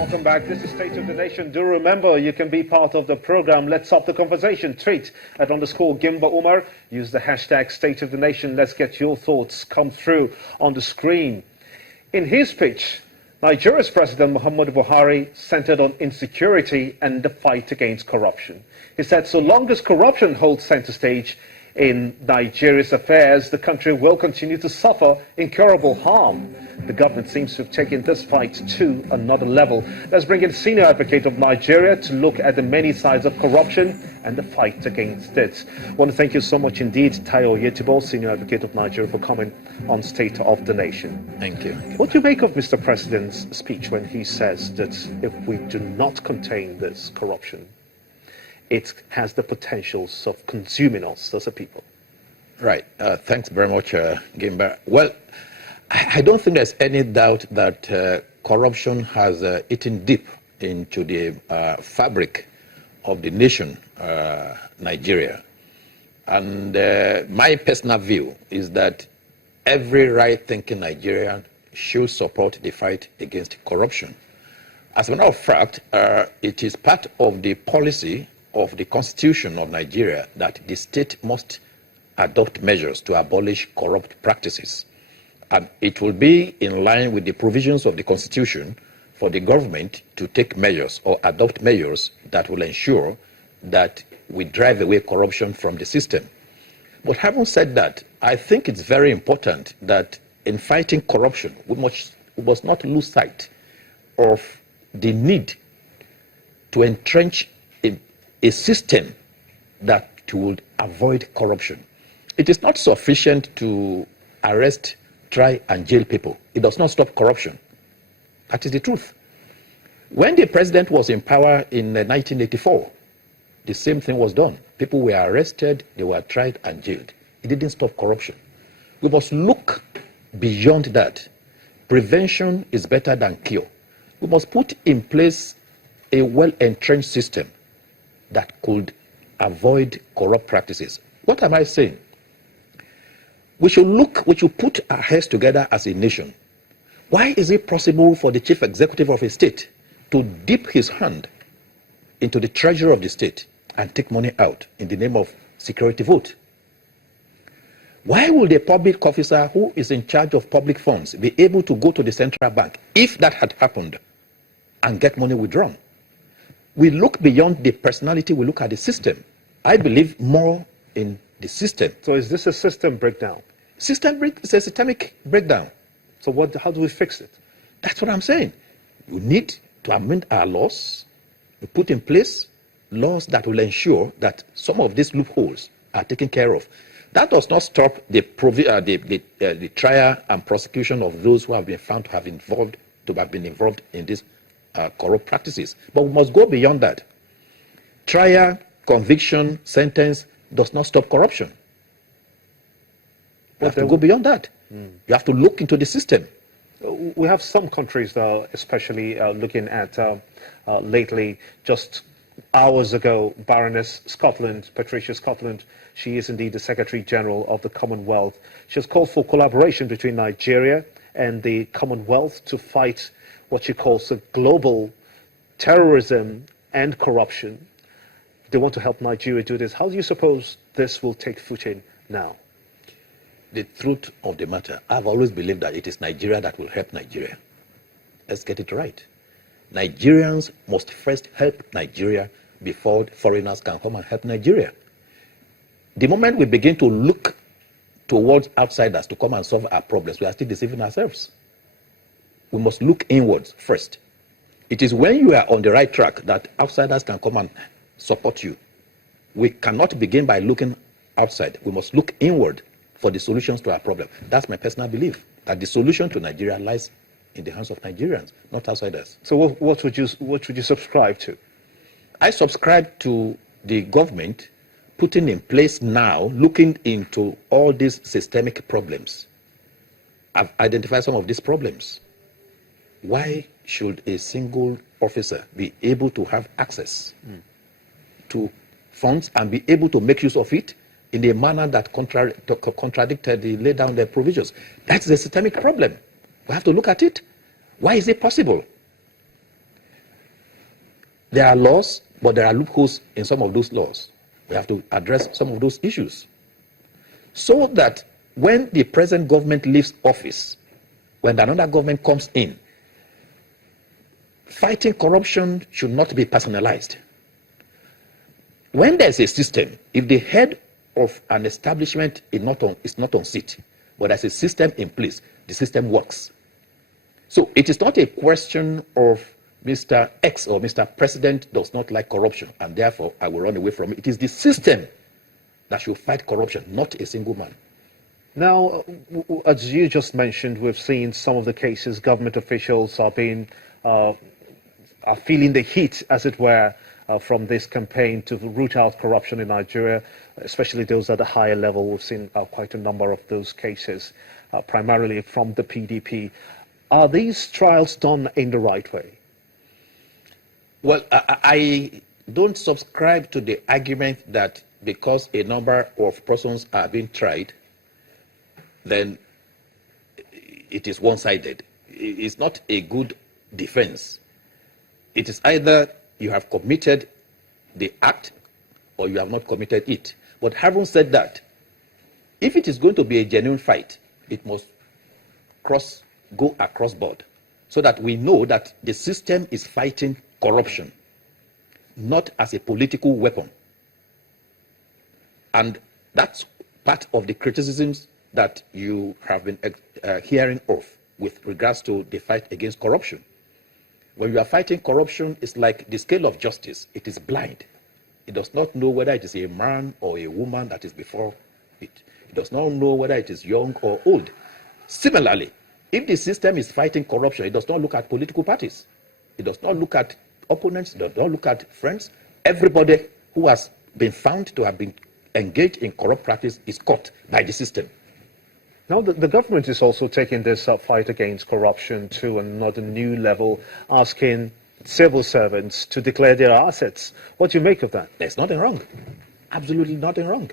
Welcome back. This is State of the Nation. Do remember, you can be part of the program. Let's stop the conversation. Tweet at _Gimba Umar. Use the hashtag State of the Nation. Let's get your thoughts come through on the screen. In his speech, Nigeria's President Muhammadu Buhari centered on insecurity and the fight against corruption. He said, so long as corruption holds center stage in Nigeria's affairs, the country will continue to suffer incurable harm. The government seems to have taken this fight to another level. Let's bring in Senior Advocate of Nigeria to look at the many sides of corruption and the fight against it. I want to thank you so much indeed, Tayo Yetibo, Senior Advocate of Nigeria, for coming on State of the Nation. Thank you. What do you make of Mr. President's speech when he says that if we do not contain this corruption, it has the potentials of consuming us as a people? Right. Thanks very much, Gimba. Well, I don't think there's any doubt that corruption has eaten deep into the fabric of the nation, Nigeria. And my personal view is that every right-thinking Nigerian should support the fight against corruption. As a matter of fact, it is part of the policy of the Constitution of Nigeria that the state must adopt measures to abolish corrupt practices. And it will be in line with the provisions of the Constitution for the government to take measures or adopt measures that will ensure that we drive away corruption from the system. But having said that, I think it's very important that in fighting corruption, we must not lose sight of the need to entrench a system that would avoid corruption. It is not sufficient to arrest, try, and jail people. It does not stop corruption. That is the truth. When the president was in power in 1984, the same thing was done. People were arrested, they were tried and jailed. It didn't stop corruption. We must look beyond that. Prevention is better than cure. We must put in place a well-entrenched system that could avoid corrupt practices. What am I saying? We should put our heads together as a nation. Why is it possible for the chief executive of a state to dip his hand into the treasury of the state and take money out in the name of security vote? Why would a public officer who is in charge of public funds be able to go to the central bank, if that had happened, and get money withdrawn? We look beyond the personality, we look at the system. I believe more in the system. So is this a system breakdown? It's a systemic breakdown. So how do we fix it? That's what I'm saying. You need to amend our laws, to put in place laws that will ensure that some of these loopholes are taken care of. That does not stop the trial and prosecution of those who have been found to have been involved in these corrupt practices. But we must go beyond that. Trial, conviction, sentence does not stop corruption. You have to go beyond that. You have to look into the system. We have some countries, though, especially looking at lately, just hours ago, Baroness Scotland, Patricia Scotland, she is indeed the Secretary General of the Commonwealth. She has called for collaboration between Nigeria and the Commonwealth to fight what she calls a global terrorism and corruption. They want to help Nigeria do this. How do you suppose this will take footing now? The truth of the matter, I've always believed that it is Nigeria that will help Nigeria. Let's get it right. Nigerians must first help Nigeria before foreigners can come and help Nigeria. The moment we begin to look towards outsiders to come and solve our problems, we are still deceiving ourselves. We must look inwards first. It is when you are on the right track that outsiders can come and support you. We cannot begin by looking outside. We must look inward for the solutions to our problem. That's my personal belief, that the solution to Nigeria lies in the hands of Nigerians, not outsiders. So what would you subscribe to? I subscribe to the government putting in place now, looking into all these systemic problems. I've identified some of these problems. Why should a single officer be able to have access to funds and be able to make use of it in a manner that contradicted the laid down the provisions? That's a systemic problem. We have to look at it. Why is it possible? There are laws, but there are loopholes in some of those laws. We have to address some of those issues so that when the present government leaves office, when another government comes in, fighting corruption should not be personalized. When there's a system, if the head of an establishment is not on seat, but there's a system in place, the system works. So it is not a question of Mr. X or Mr. President does not like corruption, and therefore I will run away from it. It is the system that should fight corruption, not a single man. Now, as you just mentioned, we've seen some of the cases government officials are feeling the heat, as it were, from this campaign to root out corruption in Nigeria, especially those at a higher level. We've seen quite a number of those cases, primarily from the PDP. Are these trials done in the right way? Well, I don't subscribe to the argument that because a number of persons are being tried, then it is one-sided. It's not a good defense. It is either you have committed the act or you have not committed it. But having said that, if it is going to be a genuine fight, it must go across board so that we know that the system is fighting corruption, not as a political weapon. And that's part of the criticisms that you have been hearing of with regards to the fight against corruption. When you are fighting corruption, it's like the scale of justice. It is blind. It does not know whether it is a man or a woman that is before it. It does not know whether it is young or old. Similarly, if the system is fighting corruption, it does not look at political parties. It does not look at opponents. It does not look at friends. Everybody who has been found to have been engaged in corrupt practice is caught by the system. Now, the government is also taking this fight against corruption to another new level, asking civil servants to declare their assets. What do you make of that? There's nothing wrong. Absolutely nothing wrong.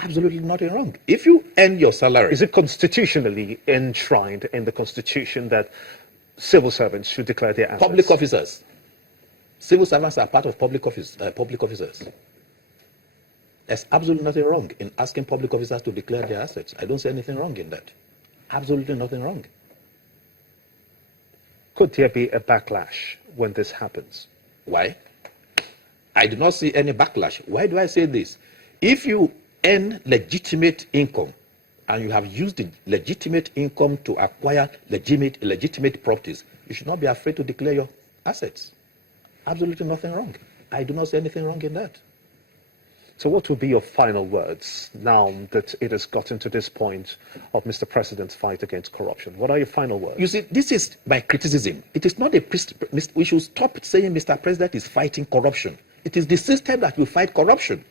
Absolutely nothing wrong. If you earn your salary... Is it constitutionally enshrined in the Constitution that civil servants should declare their assets? Public officers. Civil servants are part of public officers. There's absolutely nothing wrong in asking public officers to declare their assets. I don't see anything wrong in that. Absolutely nothing wrong. Could there be a backlash when this happens? Why? I do not see any backlash. Why do I say this? If you earn legitimate income and you have used the legitimate income to acquire legitimate properties, you should not be afraid to declare your assets. Absolutely nothing wrong. I do not see anything wrong in that. So what would be your final words now that it has gotten to this point of Mr. President's fight against corruption? What are your final words? You see, this is my criticism. It is not we should stop saying Mr. President is fighting corruption. It is the system that will fight corruption.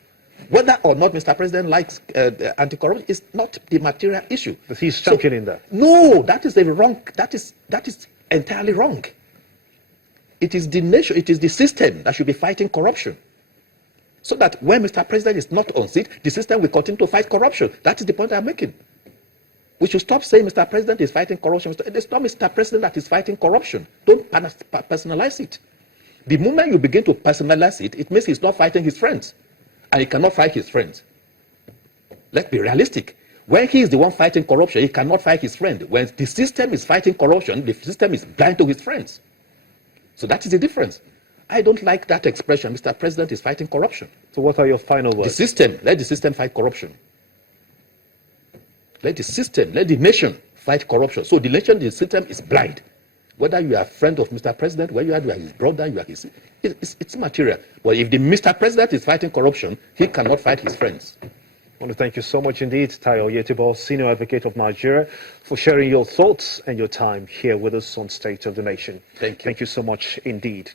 Whether or not Mr. President likes anti-corruption is not the material issue. But he's championing that. No, that is wrong. That is entirely wrong. It is the nation, it is the system that should be fighting corruption. So that when Mr. President is not on seat, the system will continue to fight corruption. That is the point I'm making. We should stop saying Mr. President is fighting corruption. It's not Mr. President that is fighting corruption. Don't personalize it. The moment you begin to personalize it, it means he's not fighting his friends. And he cannot fight his friends. Let's be realistic. When he is the one fighting corruption, he cannot fight his friend. When the system is fighting corruption, the system is blind to his friends. So that is the difference. I don't like that expression, Mr. President is fighting corruption. So what are your final words? Let the system fight corruption. Let the nation fight corruption. So the system is blind. Whether you are a friend of Mr. President, whether you are his brother, you are his... It's material. But if the Mr. President is fighting corruption, he cannot fight his friends. I want to thank you so much indeed, Tayo Yetibo, Senior Advocate of Nigeria, for sharing your thoughts and your time here with us on State of the Nation. Thank you. Thank you so much indeed.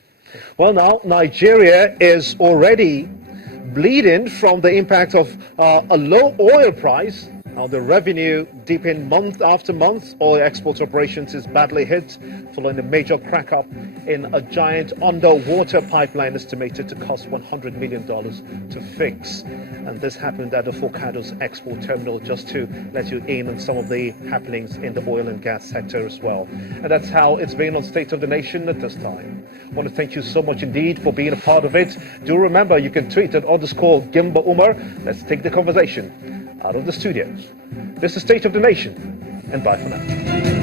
Well, now, Nigeria is already bleeding from the impact of a low oil price Now, the revenue deepened month after month. Oil export operations is badly hit following a major crack-up in a giant underwater pipeline estimated to cost $100 million to fix. And this happened at the Forcados export terminal, just to let you in on some of the happenings in the oil and gas sector as well. And that's how it's been on State of the Nation at this time. I want to thank you so much indeed for being a part of it. Do remember, you can tweet at _ Gimba Umar. Let's take the conversation out of the studios. This is State of the Nation, and bye for now.